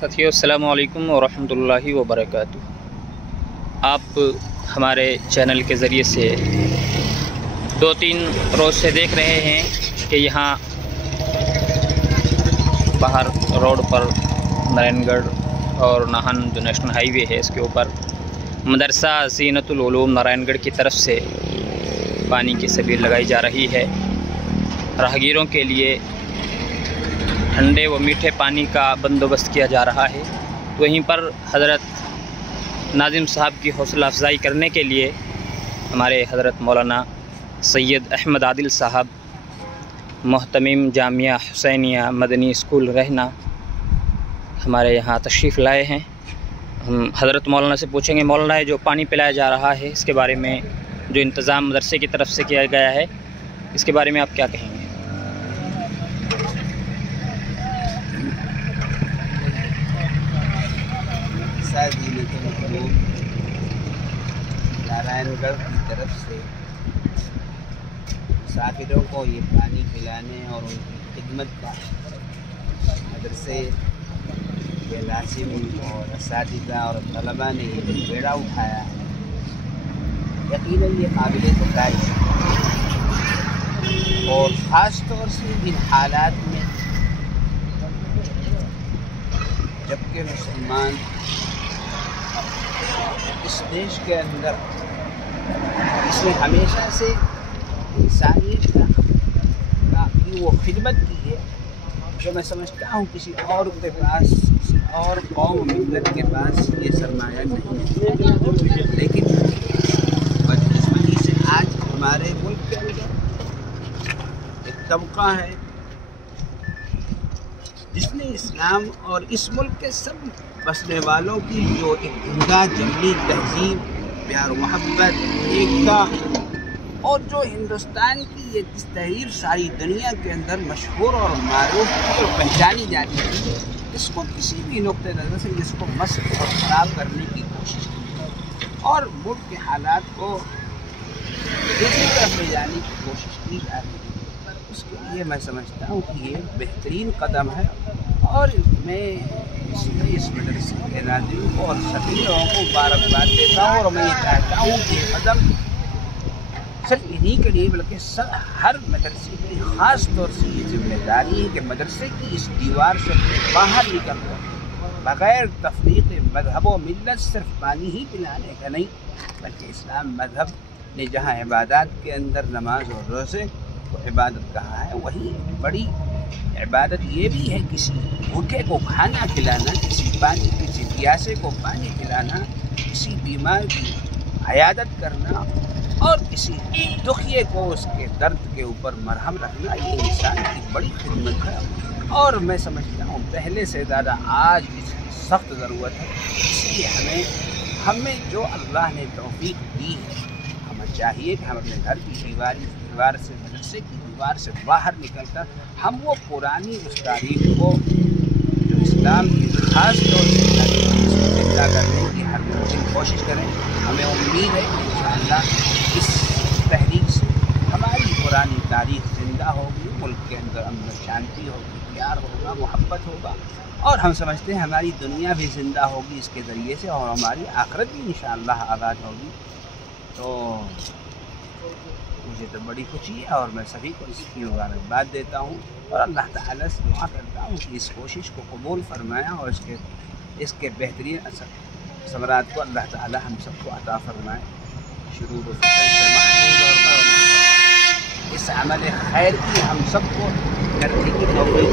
साथियों अस्सलामु अलैकुम वरहमतुल्लाहि वबरकातुहू। आप हमारे चैनल के ज़रिए से 2-3 रोज़ से देख रहे हैं कि यहाँ बाहर रोड पर नारायणगढ़ और नाहन जो नेशनल हाईवे है इसके ऊपर मदरसा ज़ीनतुल उलूम नारायणगढ़ की तरफ से पानी की सबील लगाई जा रही है। राहगीरों के लिए ठंडे व मीठे पानी का बंदोबस्त किया जा रहा है। तो वहीं पर हज़रत नाज़िम साहब की हौसला अफजाई करने के लिए हमारे हज़रत मौलाना सैयद अहमद आदिल साहब मोहतमिम जामिया हुसैनिया मदनी स्कूल रहना हमारे यहाँ तशरीफ़ लाए हैं। हम हज़रत मौलाना से पूछेंगे, मौलाना ये जो पानी पिलाया जा रहा है इसके बारे में, जो इंतज़ाम मदरसे की तरफ से किया गया है, इसके बारे में आप क्या कहेंगे? नारायणगढ़ की तरफ से मुसाफिरों को ये पानी पिलाने और उनकी खिदमत का मदरसे के लाजिम और असातिज़ा और तलबा ने ये बेड़ा उठाया है, यकीनन ये काबिल तारीफ़ है। और ख़ास तौर से इन हालात में जबकि मुसलमान इस देश के अंदर इसने हमेशा से इंसानियत की वो खिदमत की है जो मैं समझता हूँ किसी और के पास, किसी और कौम मिल्लत के पास ये सरमाया नहीं है। लेकिन बदकिस्मती से आज हमारे मुल्क के अंदर एक तबका है जिसने इस्लाम और इस मुल्क के सब बसने वालों की जो एक जिंदा जंगली तहजीब, प्यार मोहब्बत, एकता और जो हिंदुस्तान की ये तहरीर सारी दुनिया के अंदर मशहूर और मारूफ और पहचानी जाती है, इसको किसी भी नुक्ते नज़र से इसको मस्क और ख़राब करने की कोशिश की और मुल्क के हालात को दूसरी तरफ ले जाने की कोशिश की जा रही है। पर उसके लिए मैं समझता हूँ कि ये बेहतरीन कदम है और मैं इस मदरसे के नाज़रीन को और सभी लोगों को मुबारकबाद देता हूँ। और मैं ये चाहता हूँ कि ये कदम सिर्फ इन्हीं के लिए बल्कि हर मदरसे की ख़ास तौर से ये जिम्मेदारी है कि मदरसे की इस दीवार से बाहर निकल कर बग़ैर तफरीक़ मज़हब व मिल्लत सिर्फ पानी ही पिलाने का नहीं, बल्कि इस्लाम मज़हब ने जहाँ इबादत के अंदर नमाज और रोज़े को इबादत कहा है, वहीं बड़ी इबादत ये भी है किसी भूखे को खाना खिलाना, किसी प्यासे को पानी पिलाना, किसी बीमार की अयादत करना और किसी दुखिए को उसके दर्द के ऊपर मरहम रखना। ये इंसान की बड़ी खिदमत है और मैं समझता हूँ पहले से ज़्यादा आज इसकी सख्त ज़रूरत है। इसलिए हमें जो अल्लाह ने तौफीक दी है, हमें चाहिए कि हम अपने घर की दीवार से, मदरसे की दीवार से बाहर निकलकर हम वो पुरानी उस तारीख को जो इस्लाम की ख़ास तौर से जिंदा करने की हर मुमकिन कोशिश करें। हमें उम्मीद है कि इंशाअल्लाह इस तहरीक से हमारी पुरानी तारीख ज़िंदा होगी, मुल्क के अंदर अमन शांति होगी, प्यार होगा, मोहब्बत होगा और हम समझते हैं हमारी दुनिया भी ज़िंदा होगी इसके ज़रिए से और हमारी आखिरत भी इंशाअल्लाह आबाद होगी। तो मुझे तो बड़ी खुशी है और मैं सभी को इसकी मुबारकबाद देता हूँ और अल्लाह ताला से दुआ करता हूँ कि इस कोशिश को कबूल फरमाया और इसके बेहतरीन समरात को अल्लाह ताला हम सबको अता फरमाए। शुरू से महफूज और इस अमल खैर की हम सबको करने की तौफीक